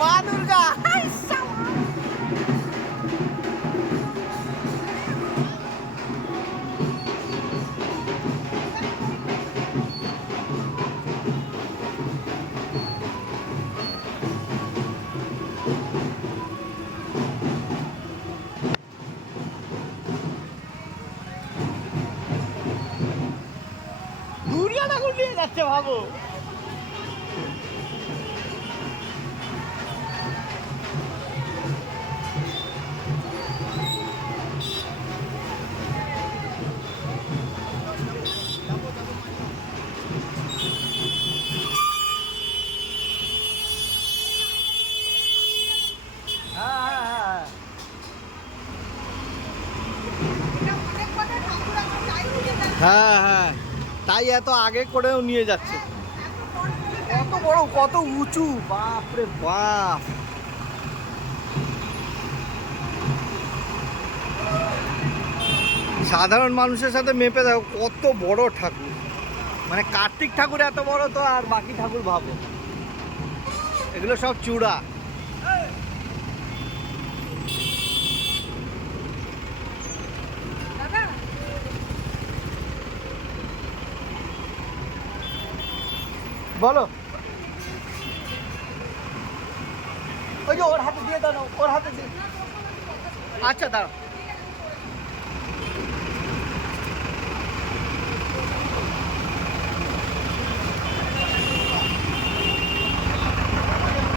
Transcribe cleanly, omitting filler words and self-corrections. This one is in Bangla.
মা দুর্গা। দুর্গা ঠাকুর নিয়ে যাচ্ছে ভাবো। হ্যাঁ হ্যাঁ, তাই এত আগে করেও নিয়ে যাচ্ছে। কত বড়, কত উঁচু, বাপ রে বাপ। সাধারণ মানুষের সাথে মেপে দেখো কত বড় ঠাকুর। মানে কার্তিক ঠাকুর এত বড়, তো আর বাকি ঠাকুর ভাবো। এগুলো সব চূড়া। বলো, ওই যে ওর হাতে দিয়ে দাও, ওর হাতে দিয়ে। আচ্ছা দাঁড়াও।